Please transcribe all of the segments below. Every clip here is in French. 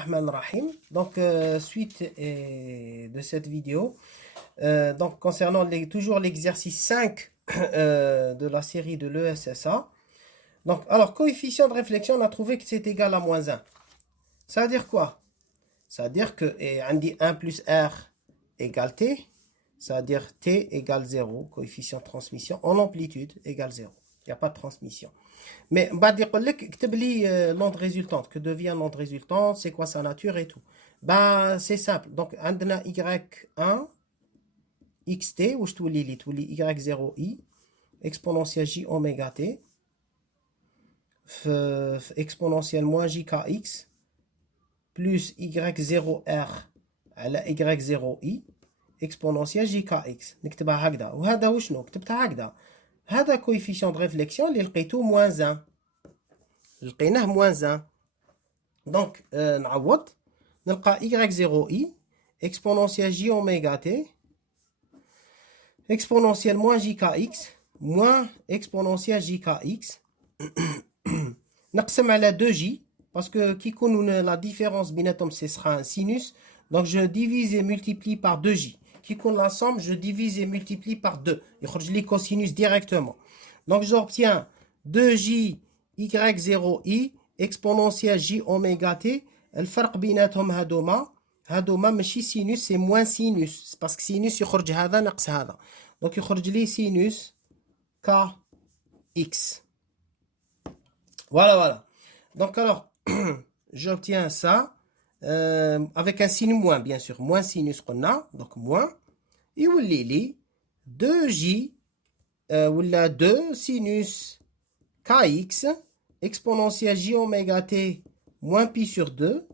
Bismillahirrahmanirrahim. Donc, suite de cette vidéo, donc concernant toujours l'exercice 5 de la série de l'ESSA. Donc, alors, coefficient de réflexion, on a trouvé que c'est égal à moins 1. Ça veut dire quoi? Ça veut dire que on dit 1 plus R égale T. Ça veut dire T égale 0, coefficient de transmission, en amplitude égale 0. Il n'y a pas de transmission. Mais بعد يقول لك اكتب لي l'onde résultante, que devient l'onde résultante, c'est quoi sa nature et tout. Ben c'est simple. Donc عندنا y1 xt واش تولي لي تولي y0 i exponentielle j oméga t exponentielle moins jkx plus y0 r على y0 i exponentielle jkx نكتبها هكذا. وهذا وشنو كتبتها هكذا. هذا coefficient de réflexion اللي لقيته moins 1. لقيناه moins 1. Donc نعوض نلقى y0i exponentielle j oméga t exponentielle moins jkx moins exponentielle jkx نقسم على 2j parce que كي يكون la différence بيناتهم ce sera un sinus, donc je divise et multiplie par 2j. Qui compte l'ensemble, je divise et multiplie par 2. يخرج لي cosinus directement. Donc j'obtiens 2j y0i exponentielle j oméga t. الفرق بيناتهم هادوما ماشي sinus, c'est moins sinus. parce que sinus يخرج هذا ناقص هذا. Donc يخرج لي sinus kx. Voilà. Donc alors, j'obtiens ça. Avec un signe moins, bien sûr, moins sinus qu'on a, donc moins, et où les 2j, ou la 2 sinus kx, exponentielle j oméga t, moins pi sur 2,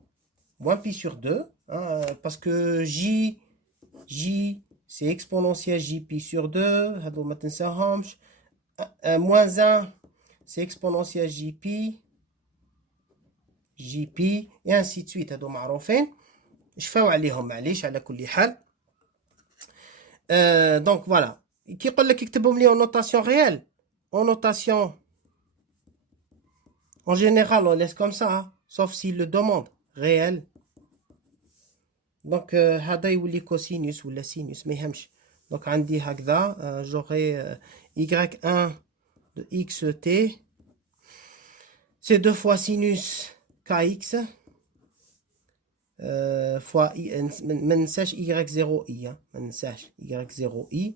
hein, parce que j, c'est exponentielle j pi sur 2, moins 1, c'est exponentielle j pi, جي بي et ainsi de suite. هادو معروفين شفاو عليهم معليش على كل حال. donc voilà. كي يقول لك يكتبهم لي en notation réelle, en notation en général on laisse comme ça, hein, sauf s'il le demande réel. donc هذا يولي cosinus ولا sinus ما يهمش. donc عندي هكذا j'aurai y1 de xt, c'est 2 fois sinus kx fois ما ننساش y0i, hein, ما ننساش y0i.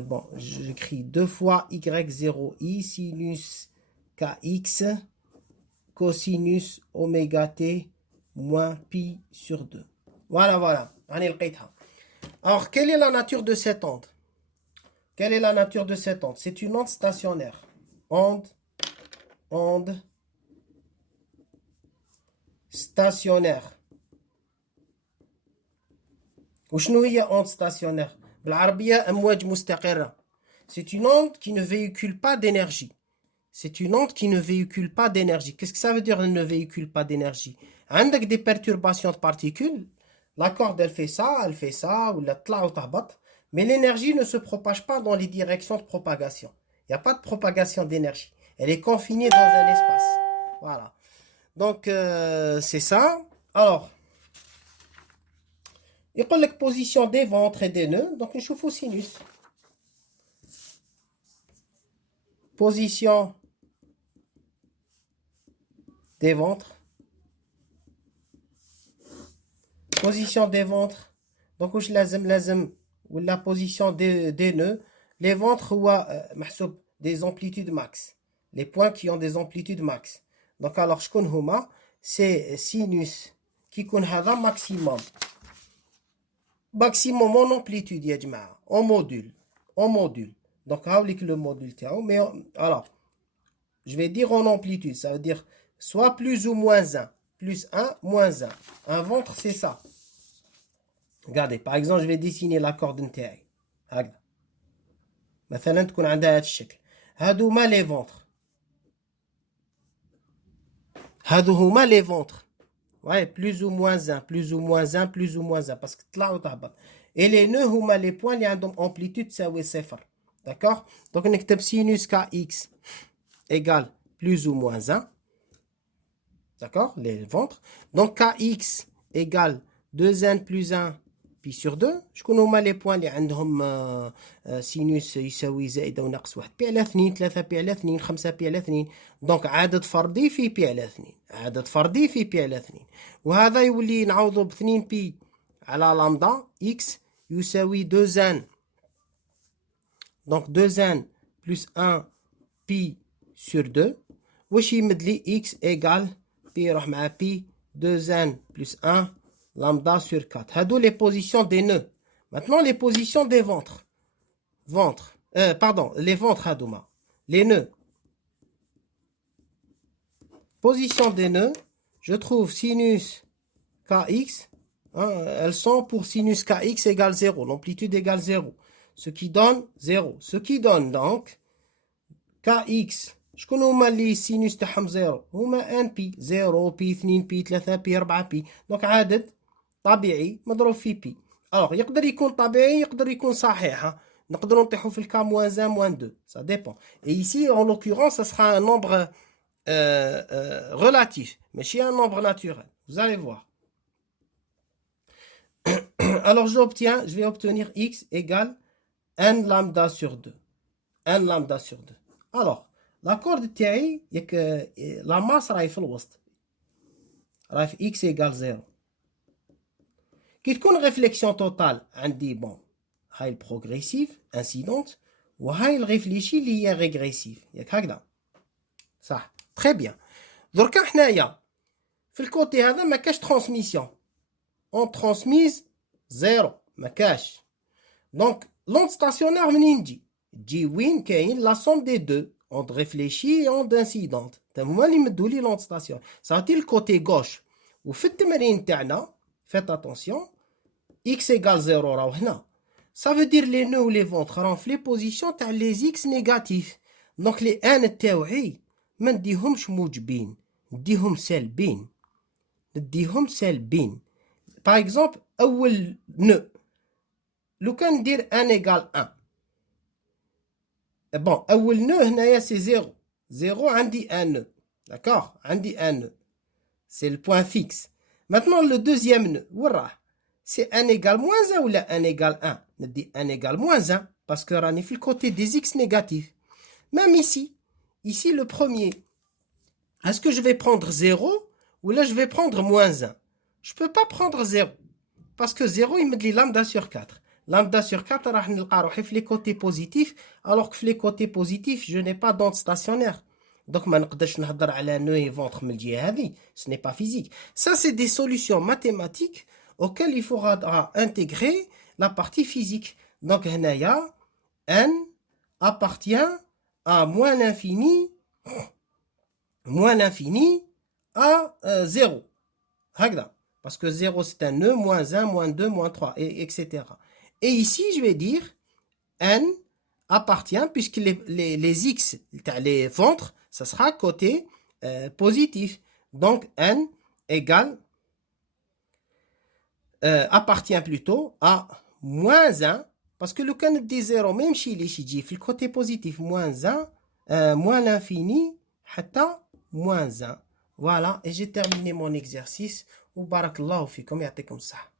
bon, j'écris 2 fois y0i sinus kx cosinus oméga t moins pi sur 2. Voilà. راني لقيتها. Alors, quelle est la nature de cette onde? Quelle est la nature de cette onde? C'est une onde stationnaire. Onde stationnaire. وشنو هي onde stationnaire؟ بالعربية أمواج مستقرة. C'est une onde qui ne véhicule pas d'énergie. C'est une onde qui ne véhicule pas d'énergie. Qu'est-ce que ça veut dire ne véhicule pas d'énergie? عندك des perturbations de particules. La corde elle fait ça, ou la تطلع وتهبط. Mais l'énergie ne se propage pas dans les directions de propagation. Il n'y a pas de propagation d'énergie. Elle est confinée dans un espace. Voilà. Donc, c'est ça. Alors, il y a la position des ventres et des nœuds. Donc, nous au sinus. Position des ventres. Position des ventres. Donc, ou la position des nœuds. Les ventres ou des amplitudes max. Les points qui ont des amplitudes max. Donc alors شكون هما c'est sinus qui يكون هذا maximum en amplitude يا جماعه en module. donc هاوليك le module تاعو. mais alors je vais dire en amplitude, ça veut dire soit plus ou moins 1, plus 1 moins 1. un ventre c'est ça. regardez par exemple je vais dessiner la corde نتاعي هكذا مثلا تكون عندها هذا الشكل. هادوما les ventres. هادوهما les ventres. Ouais, plus ou moins 1, plus ou moins 1, plus ou moins 1. parce que تطلع وتهبط. et les nœuds هما les points اللي عندهم amplitude تساوي 0. d'accord. donc نكتب sinus kx égale plus ou moins 1. d'accord, les ventres. Donc kx égale 2n plus 1 pi sur 2. شكون هما les points اللي عندهم سينوس يساوي زائد أو ناقص 1 بي على 2 3 بي على 2 5 بي على 2. دونك عدد فردي في بي على 2، عدد فردي في بي على 2. وهذا يولي نعوضو ب 2 بي على لامدا x يساوي 2n. Donc 2n plus 1 pi sur 2. واش يمد لي x égale pi يروح مع pi 2n plus 1 lambda sur 4. هادو les positions des nœuds. Maintenant les positions des ventres. Pardon, les ventres هادوما. Les nœuds. Position des nœuds, je trouve sinus kx, hein, elles sont pour sinus kx égale 0, l'amplitude égale 0. Ce qui donne 0. Ce qui donne donc kx. شكون هما اللي سينوس تاعهم 0؟ هما 1 بي، 0 بي 2 بي 3 بي 4 بي. دونك عدد طبيعي مضروب في بي. الوغ يقدر يكون طبيعي يقدر يكون صحيح. نقدروا نطيحوا في الكا موان 1 موان 2. Ça dépend. Et ici en l'occurrence ça sera un nombre relatif, ماشي un nombre naturel. Vous allez voir. Alors je vais obtenir x égale n lambda sur 2. n lambda sur 2. Alors la corde تاعي ياك la masse راهي في الوسط. راهي في x égale 0. كي تكون ريفليكسيون توتال عندي بون هاي البروغريسيف انسيدونت وهاي الريفليشي اللي هي ريغريسيف ياك هكذا صح تري بيان. دركا حنايا في الكوتي هذا ما كاش ترانسميسيون اون ترانسميز زيرو ما كاش. دونك لوند ستاسيونير منين تجي وين كاين لا سوم دي دو اون ريفليشي اون انسيدونت هما اللي مدوا لي لوند ستاسيون صافي الكوتي غوش. وفي التمرين تاعنا faites attention x égale 0 راهو هنا. Ça veut dire les nœuds ou les ventres راهم في لي بوزيسيون تاع les x négatifs. دونك لي ان تاوعي ما نديهمش موجبين نديهم سالبين. باغ اكزومبل اول نو لو كان ندير ان ايغال 1 بون اول نو هنايا سي 0 0 عندي ان نو داكوغ عندي ان نو سي البوان فيكس. Maintenant le deuxième nœud, c'est 1 égale moins 1 ou 1 égale 1? On dit 1 égale moins 1 parce que on est le côté des x négatifs. Même ici le premier, est-ce que je vais prendre 0 ou là je vais prendre moins 1? Je ne peux pas prendre 0 parce que 0 il me dit lambda sur 4. Lambda sur 4 راح نلقى روحي في les côtés positifs alors que في les côtés positifs je n'ai pas d'onde stationnaire. Donc, ما نقدرش نهضر على nœud et ventre من الجهة هذه. Ce n'est pas physique. Ça, c'est des solutions mathématiques auxquelles il faudra intégrer la partie physique. Donc, هنايا n appartient à moins l'infini à 0. هكذا. Parce que 0 c'est un nœud, moins 1, moins 2, moins 3, etc. Et ici, je vais dire n appartient, puisque les x, les ventres, ça sera côté positif. Donc, n égale, appartient plutôt à moins 1, parce que le cas de 0, même si les chidjif, le côté positif, moins 1, moins l'infini, hatta moins 1. Voilà, et j'ai terminé mon exercice. Wa barakallahu fikum, ya'tikum sah.